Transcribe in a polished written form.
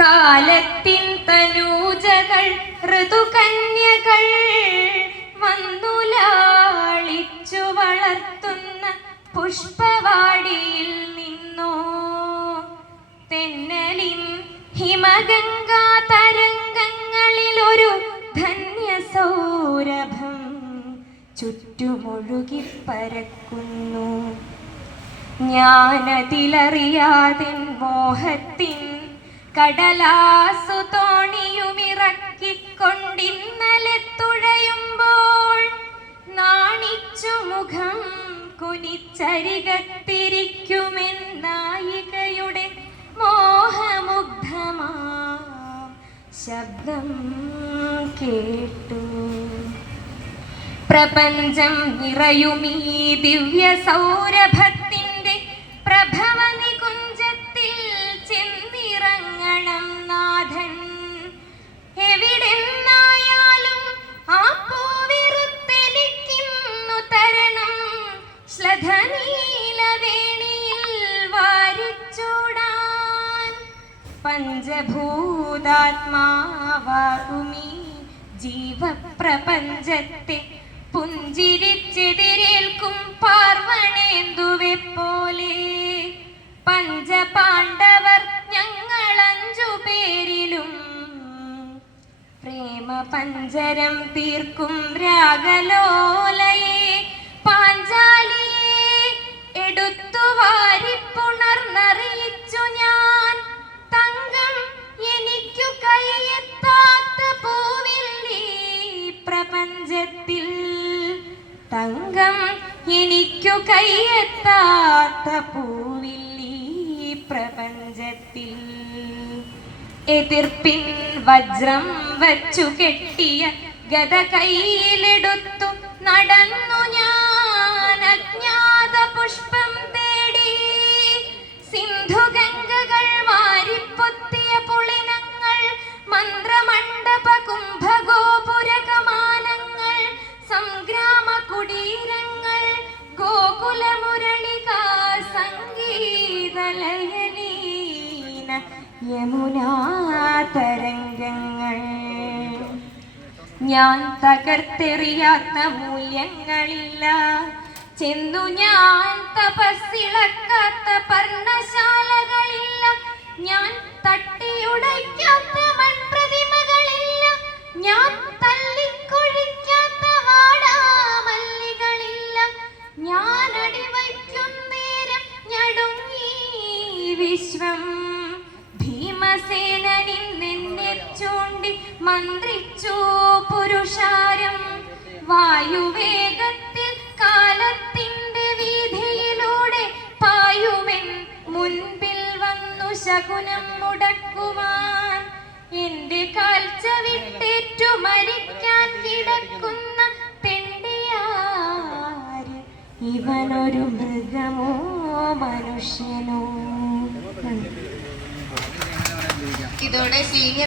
കാലത്തിൻ തനൂജകൾ ഋതുകന്യകൾ വന്നുലാളിച്ചു വളർത്തുന്ന പുഷ്പവാടിയിൽ നിന്നോ തെന്നലിൻ ഹിമഗംഗാ തരംഗങ്ങളിലൊരു ധന്യ സൗരഭം ചുറ്റുമൊഴുകി പരക്കുന്നു. ഞാനതിലറിയാതിൻ മോഹത്തിൻ കടലാസു തോണിയുമിറക്കിക്കൊണ്ടിന്നലെ തുഴയുമ്പോൾ നാണിച്ചു മുഖം കുനിച്ചരികത്തിരിക്കുമെൻ നായികയുടെ മോഹമുഗ്ധമാം ശബ്ദം കേട്ടു. പ്രപഞ്ചം നിറയുമീ ദിവ്യ സൗരഭത്തിന്റെ പ്രഭവ നികുഞ്ചത്തിൽ ചെന്നിറങ്ങണം നാഥൻ. എവിടെന്നായാലും ആ പൂവിറുത്തെനിക്കിന്നു തരണം ശ്ലഥനീലവേണിയിൽ വാരിച്ചൂടാൻ. പഞ്ചഭൂതാത്മാവാകുമീ ജീവപ്രപഞ്ചത്തെ പുഞ്ചിരിച്ചെതിരേൽക്കും പാർവണേന്ദുവെ പോലെ പഞ്ചപാണ്ഡവർ ഞങ്ങളഞ്ചു പേരിലും പ്രേമ പഞ്ചരം തീർക്കും രാഗലോലയെ പാഞ്ചാലിയെ എടുത്തു വാരിപ്പുണർന്നറിയിച്ചു ഞാൻ. തങ്കം എനിക്കു കൈയെത്താത്ത പൂവില്ലീ പ്രപഞ്ചത്തിൽ, തങ്കം എനിക്കു കൈയെത്താത്ത പൂവില്ലീ പ്രപഞ്ചത്തിൽ. എതിർപ്പിൻ വജ്രം വച്ചു കെട്ടിയ ഗദ കയ്യിലെടുത്തു നടന്നു ഞാൻ അജ്ഞാത പുഷ്പം തേടി. സിന്ധുഗംഗകൾ വാരിപ്പൊത്തിയ പുളിനങ്ങൾ, മന്ത്രമണ്ഡപ കുംഭഗോപുര കമാനങ്ങൾ, സംഗ്രാമ കുടീരങ്ങൾ, ഗോകുലമുരളികാ സംഗീതലയലീന യമുനാ തരംഗങ്ങൾ. ഞാൻ തകർത്തെറിയാത്ത മൂല്യങ്ങളില്ല, ചെന്നു ഞാൻ തപസ്സിളക്കാത്ത പർണശാലകളില്ല, ഞാൻ തട്ടിയുടയ്ക്കാത്ത മൺപ്രതിമകളില്ല, ഞാൻ തല്ലിക്കൊഴിക്കാത്ത വാടാമല്ലികളില്ല, ഞാൻ അടിവയ്ക്കുന്നേരം ഞടുങ്ങി വിശ്വം. ഭീമസേനനിൽ നിന്നെ ചൂണ്ടി മന്ത്രിച്ചു പുരുഷാരം. വായുവേഗത്തിൽ കാലത്തിന്റെ വീതിയിലൂടെ പായുമെൻ മുൻപിൽ വന്നു ശകുനം മുടക്കുവാൻ. എന്റെ കാൽച്ച വിട്ടേറ്റു മരിക്കാൻ കിടക്കുന്ന തെണ്ടിയാര്, ഇവനൊരു മൃഗമോ മനുഷ്യനോ? ഇതോടെ